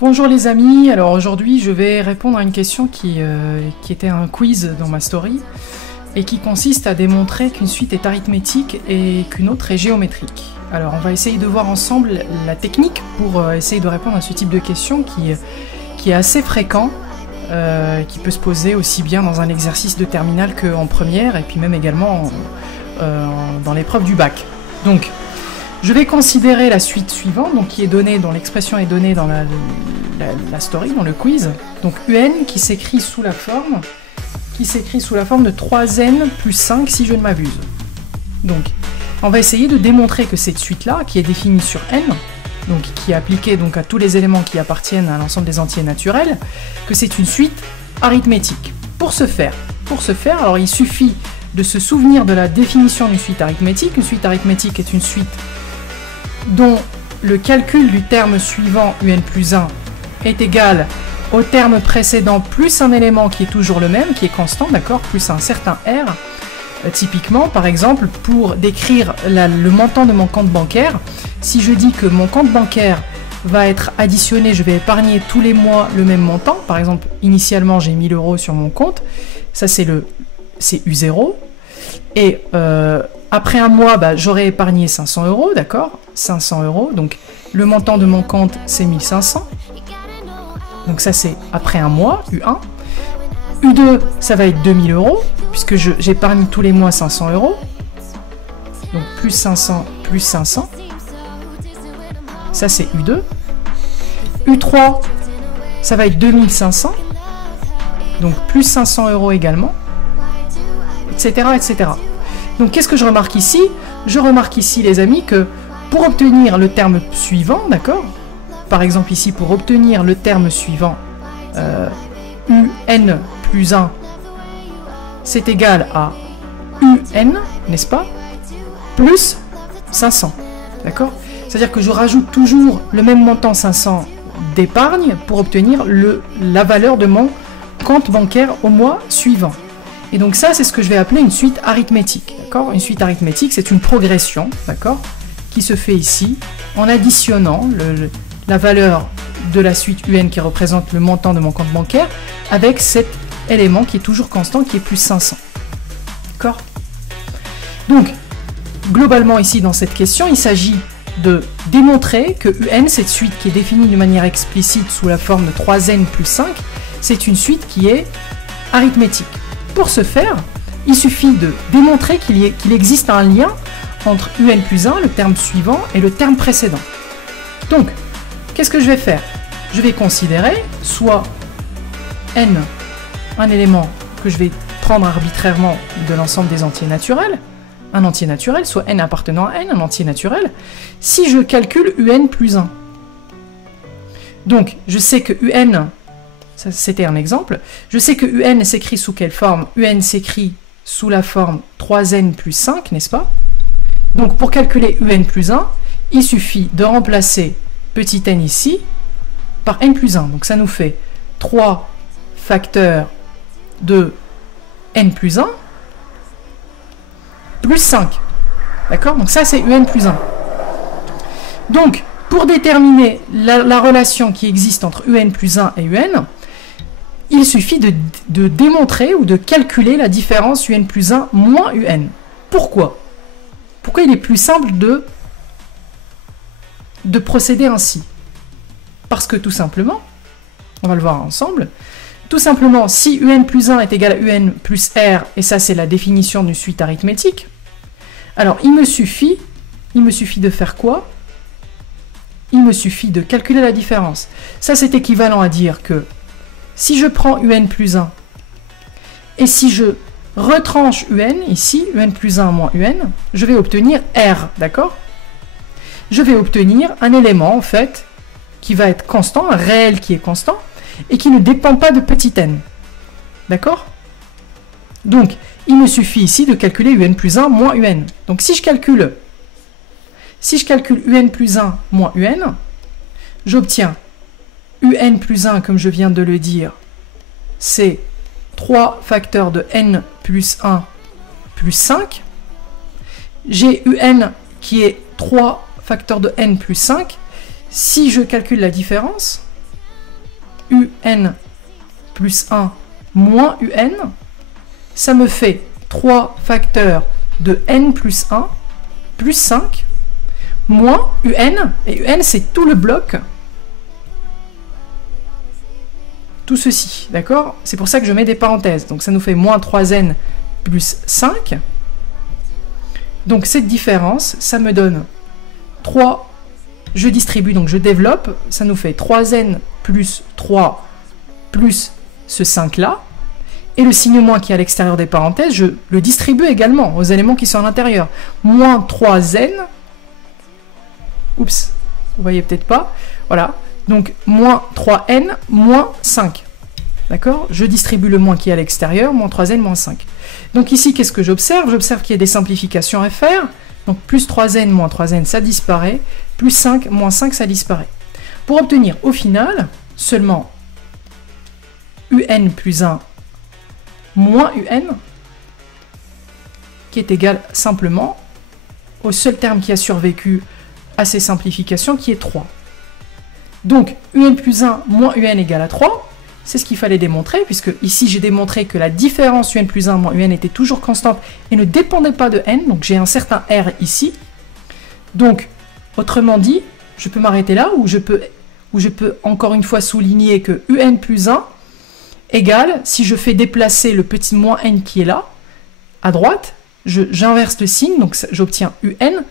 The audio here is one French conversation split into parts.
Bonjour les amis, alors aujourd'hui je vais répondre à une question qui était un quiz dans ma story et qui consiste à démontrer qu'une suite est arithmétique et qu'une autre est géométrique. Alors on va essayer de voir ensemble la technique pour essayer de répondre à ce type de question qui est assez fréquent, qui peut se poser aussi bien dans un exercice de terminale qu'en première et puis même également dans l'épreuve du bac. Donc je vais considérer la suite suivante, donc qui est donnée, dont l'expression est donnée dans la story, dans le quiz. Donc UN qui s'écrit sous la forme de 3n plus 5 si je ne m'abuse. Donc on va essayer de démontrer que cette suite-là, qui est définie sur n, donc qui est appliquée donc à tous les éléments qui appartiennent à l'ensemble des entiers naturels, que c'est une suite arithmétique. Pour ce faire, alors il suffit de se souvenir de la définition d'une suite arithmétique. Une suite arithmétique est une suite dont le calcul du terme suivant un plus 1 est égal au terme précédent plus un élément qui est toujours le même, qui est constant, d'accord, plus un certain R. Typiquement, par exemple, pour décrire le montant de mon compte bancaire, si je dis que mon compte bancaire va être additionné, je vais épargner tous les mois le même montant, par exemple, initialement j'ai 1000 € sur mon compte, ça c'est U0, et après un mois, j'aurai épargné 500 €, d'accord, 500 €, donc le montant de mon compte c'est 1500, donc ça c'est après un mois, U1. U2, ça va être 2000 €, puisque j'épargne tous les mois 500 €, donc plus 500 plus 500, ça c'est U2. U3, ça va être 2500, donc plus 500 € également, etc., etc. Donc qu'est-ce que je remarque ici? Je remarque ici, les amis, que pour obtenir le terme suivant, d'accord, par exemple ici, pour obtenir le terme suivant, UN plus 1, c'est égal à UN, n'est-ce pas, plus 500, d'accord? C'est-à-dire que je rajoute toujours le même montant 500 d'épargne pour obtenir la valeur de mon compte bancaire au mois suivant. Et donc ça, c'est ce que je vais appeler une suite arithmétique, d'accord? Une suite arithmétique, c'est une progression, d'accord, qui se fait ici en additionnant la valeur de la suite UN qui représente le montant de mon compte bancaire avec cet élément qui est toujours constant, qui est plus 500, d'accord? Donc, globalement ici, dans cette question, il s'agit de démontrer que UN, cette suite qui est définie de manière explicite sous la forme de 3n plus 5, c'est une suite qui est arithmétique. Pour ce faire, il suffit de démontrer qu'il existe un lien entre UN plus 1, le terme suivant, et le terme précédent. Donc, qu'est-ce que je vais faire? Je vais considérer soit n, un élément que je vais prendre arbitrairement de l'ensemble des entiers naturels, un entier naturel, soit n appartenant à n, un entier naturel, si je calcule UN plus 1. Donc, je sais que UN, ça c'était un exemple, je sais que UN s'écrit sous quelle forme? UN s'écrit sous la forme 3n plus 5, n'est-ce pas? Donc, pour calculer UN plus 1, il suffit de remplacer petit n ici par n plus 1. Donc, ça nous fait 3 facteurs de n plus 1 plus 5. D'accord? Donc ça, c'est UN plus 1. Donc, pour déterminer la relation qui existe entre UN plus 1 et UN, il suffit de démontrer ou de calculer la différence UN plus 1 moins UN. Pourquoi? Pourquoi il est plus simple de procéder ainsi? Parce que tout simplement, on va le voir ensemble, tout simplement, si UN plus 1 est égal à UN plus R, et ça c'est la définition d'une suite arithmétique, alors il me suffit de faire quoi? Il me suffit de calculer la différence. Ça c'est équivalent à dire que si je prends UN plus 1, et si je retranche UN, ici, UN plus 1 moins UN, je vais obtenir R, d'accord? Je vais obtenir un élément, en fait, qui va être constant, un réel qui est constant, et qui ne dépend pas de petit n. D'accord? Donc, il me suffit ici de calculer UN plus 1 moins UN. Donc, si je calcule UN plus 1 moins UN, j'obtiens UN plus 1, comme je viens de le dire, c'est 3 facteurs de n plus 1 plus 5. J'ai UN qui est 3 facteurs de n plus 5. Si je calcule la différence, UN plus 1 moins UN, ça me fait 3 facteurs de n plus 1 plus 5 moins UN, et UN c'est tout le bloc, tout ceci, d'accord? C'est pour ça que je mets des parenthèses, donc ça nous fait moins 3n plus 5, donc cette différence, ça me donne 3, je distribue, donc je développe, ça nous fait 3n plus 3 plus ce 5 là, et le signe moins qui est à l'extérieur des parenthèses, je le distribue également aux éléments qui sont à l'intérieur. Moins 3n, oups, vous voyez peut-être pas, voilà, donc moins 3n moins 5. D'accord? Je distribue le moins qui est à l'extérieur, moins 3n moins 5. Donc ici, qu'est-ce que j'observe? J'observe qu'il y a des simplifications à faire. Donc plus 3n moins 3n, ça disparaît. Plus 5 moins 5, ça disparaît. Pour obtenir au final seulement un plus 1 moins un, qui est égal simplement au seul terme qui a survécu à ces simplifications, qui est 3. Donc un plus 1 moins un égale à 3, c'est ce qu'il fallait démontrer, puisque ici j'ai démontré que la différence un plus 1 moins un était toujours constante et ne dépendait pas de n, donc j'ai un certain r ici. Donc, autrement dit, je peux m'arrêter là, ou je peux encore une fois souligner que un plus 1 égale, si je fais déplacer le petit moins n qui est là, à droite, j'inverse le signe, donc j'obtiens un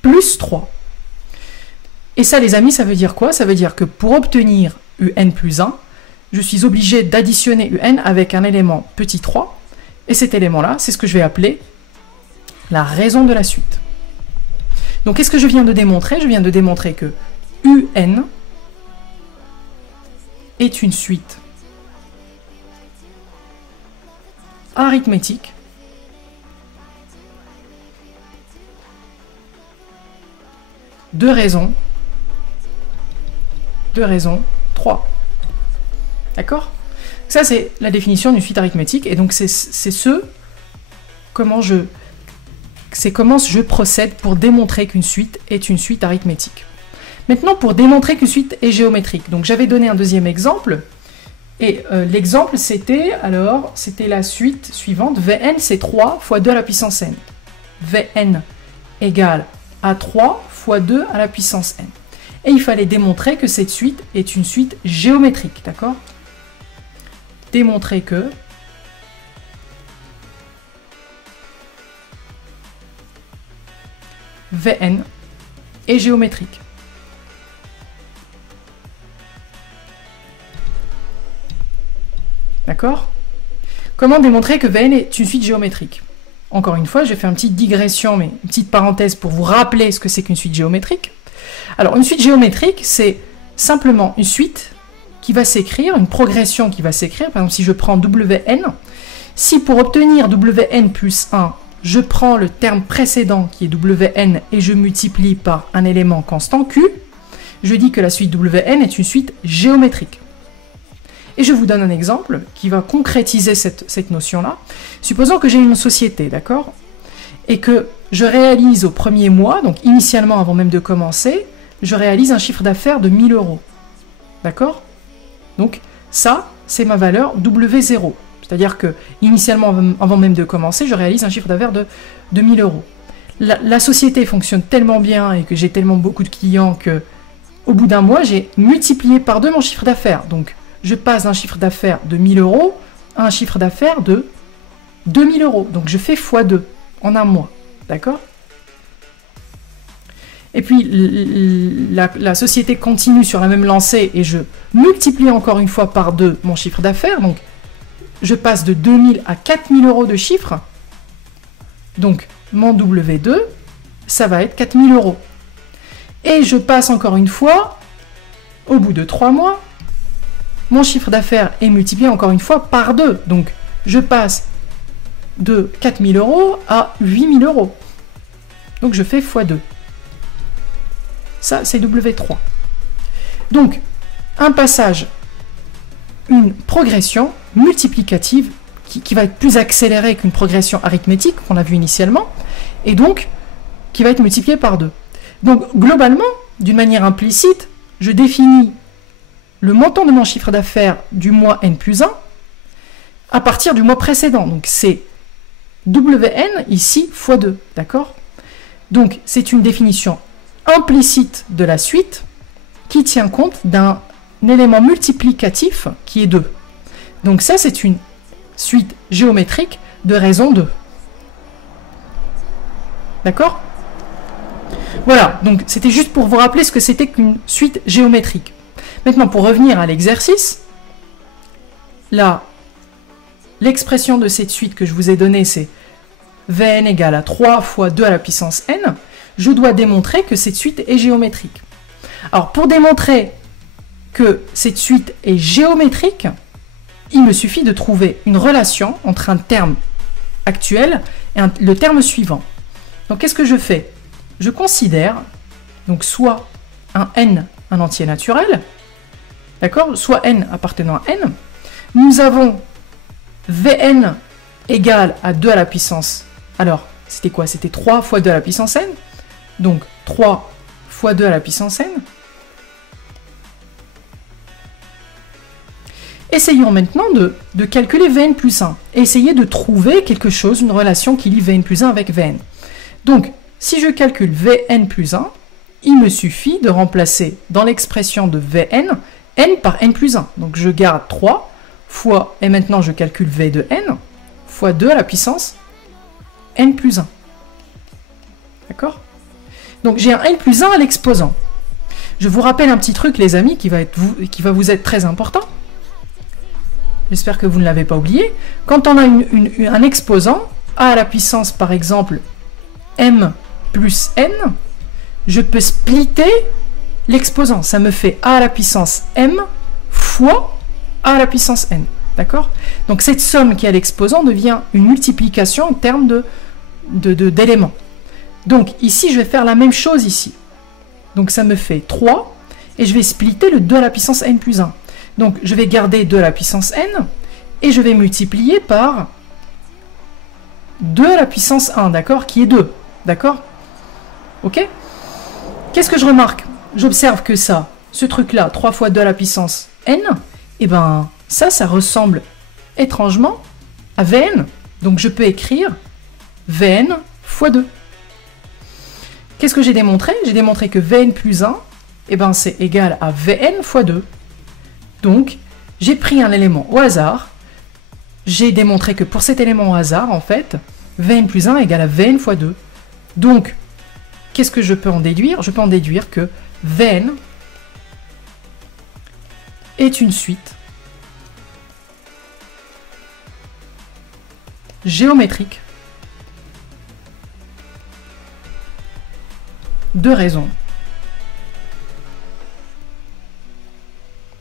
plus 3. Et ça, les amis, ça veut dire quoi? Ça veut dire que pour obtenir un plus 1, je suis obligé d'additionner un avec un élément petit 3, et cet élément-là, c'est ce que je vais appeler la raison de la suite. Donc, qu'est-ce que je viens de démontrer? Je viens de démontrer que un est une suite arithmétique de raison 3. D'accord? Ça, c'est la définition d'une suite arithmétique, et donc c'est comment je procède pour démontrer qu'une suite est une suite arithmétique. Maintenant, pour démontrer qu'une suite est géométrique, donc j'avais donné un deuxième exemple, et l'exemple c'était la suite suivante, Vn c'est 3 fois 2 à la puissance n. Vn égale à 3 fois 2 à la puissance n. Et il fallait démontrer que cette suite est une suite géométrique, d'accord? Démontrer que Vn est géométrique. D'accord? Comment démontrer que Vn est une suite géométrique? Encore une fois, j'ai fait une petite digression, mais une petite parenthèse pour vous rappeler ce que c'est qu'une suite géométrique. Alors, une suite géométrique, c'est simplement une suite qui va s'écrire, une progression qui va s'écrire. Par exemple, si je prends Wn, si pour obtenir Wn plus 1, je prends le terme précédent qui est Wn et je multiplie par un élément constant Q, je dis que la suite Wn est une suite géométrique. Et je vous donne un exemple qui va concrétiser cette notion-là. Supposons que j'ai une société, d'accord? Et que je réalise au premier mois, donc initialement avant même de commencer, je réalise un chiffre d'affaires de 1000 €. D'accord? Donc ça, c'est ma valeur W0. C'est-à-dire que initialement, avant même de commencer, je réalise un chiffre d'affaires de 1000 €. La société fonctionne tellement bien et que j'ai tellement beaucoup de clients que au bout d'un mois, j'ai multiplié par 2 mon chiffre d'affaires. Donc je passe d'un chiffre d'affaires de 1000 € à un chiffre d'affaires de 2000 €. Donc je fais x2 en un mois. D'accord? Et puis la société continue sur la même lancée et je multiplie encore une fois par 2 mon chiffre d'affaires. Donc je passe de 2000 à 4000 € de chiffre. Donc mon W2, ça va être 4000 €. Et je passe encore une fois, au bout de 3 mois, mon chiffre d'affaires est multiplié encore une fois par 2. Donc je passe de 4000 € à 8000 €. Donc je fais x2. Ça, c'est W3. Donc, un passage, une progression multiplicative qui va être plus accélérée qu'une progression arithmétique qu'on a vu initialement, et donc qui va être multipliée par 2. Donc, globalement, d'une manière implicite, je définis le montant de mon chiffre d'affaires du mois N plus 1 à partir du mois précédent. Donc c'est WN ici fois 2, d'accord? Donc c'est une définition implicite de la suite qui tient compte d'un élément multiplicatif qui est 2. Donc ça, c'est une suite géométrique de raison 2. D'accord? Voilà, donc c'était juste pour vous rappeler ce que c'était qu'une suite géométrique. Maintenant, pour revenir à l'exercice, là, l'expression de cette suite que je vous ai donnée, c'est Vn égale à 3 fois 2 à la puissance n. Je dois démontrer que cette suite est géométrique. Alors, pour démontrer que cette suite est géométrique, il me suffit de trouver une relation entre un terme actuel et le terme suivant. Donc, qu'est-ce que je fais? Je considère donc soit un n, un entier naturel, d'accord, soit n appartenant à n. Nous avons Vn égale à 2 à la puissance. Alors, c'était quoi? C'était 3 fois 2 à la puissance n. Donc, 3 fois 2 à la puissance n. Essayons maintenant de calculer Vn plus 1. Et essayez de trouver quelque chose, une relation qui lie Vn plus 1 avec Vn. Donc, si je calcule Vn plus 1, il me suffit de remplacer dans l'expression de Vn, n par n plus 1. Donc, je garde 3 fois, et maintenant je calcule V de n, fois 2 à la puissance n plus 1. D'accord? Donc, j'ai un n plus 1 à l'exposant. Je vous rappelle un petit truc, les amis, qui va vous être très important. J'espère que vous ne l'avez pas oublié. Quand on a un exposant, a à la puissance, par exemple, m plus n, je peux splitter l'exposant. Ça me fait a à la puissance m fois a à la puissance n. D'accord? Donc cette somme qui est à l'exposant devient une multiplication en termes d'éléments. Donc ici, je vais faire la même chose ici. Donc ça me fait 3, et je vais splitter le 2 à la puissance n plus 1. Donc je vais garder 2 à la puissance n, et je vais multiplier par 2 à la puissance 1, d'accord, qui est 2, d'accord? Ok? Qu'est-ce que je remarque? J'observe que ça, ce truc-là, 3 fois 2 à la puissance n, et ben ça ressemble étrangement à Vn. Donc je peux écrire Vn fois 2. Qu'est-ce que j'ai démontré? J'ai démontré que Vn plus 1, et ben c'est égal à Vn fois 2. Donc, j'ai pris un élément au hasard. J'ai démontré que pour cet élément au hasard, en fait, Vn plus 1 égale à Vn fois 2. Donc, qu'est-ce que je peux en déduire? Je peux en déduire que Vn est une suite géométrique de raison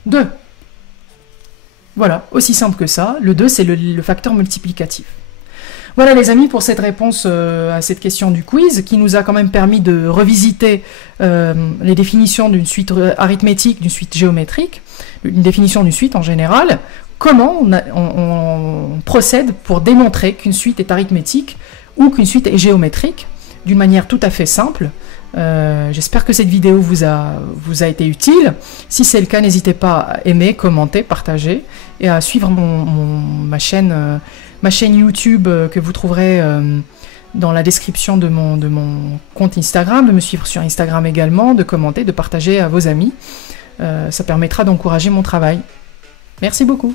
2. Voilà, aussi simple que ça. Le 2, c'est le facteur multiplicatif. Voilà les amis pour cette réponse à cette question du quiz qui nous a quand même permis de revisiter les définitions d'une suite arithmétique, d'une suite géométrique, une définition d'une suite en général. Comment on procède pour démontrer qu'une suite est arithmétique ou qu'une suite est géométrique d'une manière tout à fait simple. J'espère que cette vidéo vous a été utile. Si c'est le cas, n'hésitez pas à aimer, commenter, partager et à suivre ma chaîne YouTube que vous trouverez dans la description de mon compte Instagram, de me suivre sur Instagram également, de commenter, de partager à vos amis. Ça permettra d'encourager mon travail. Merci beaucoup.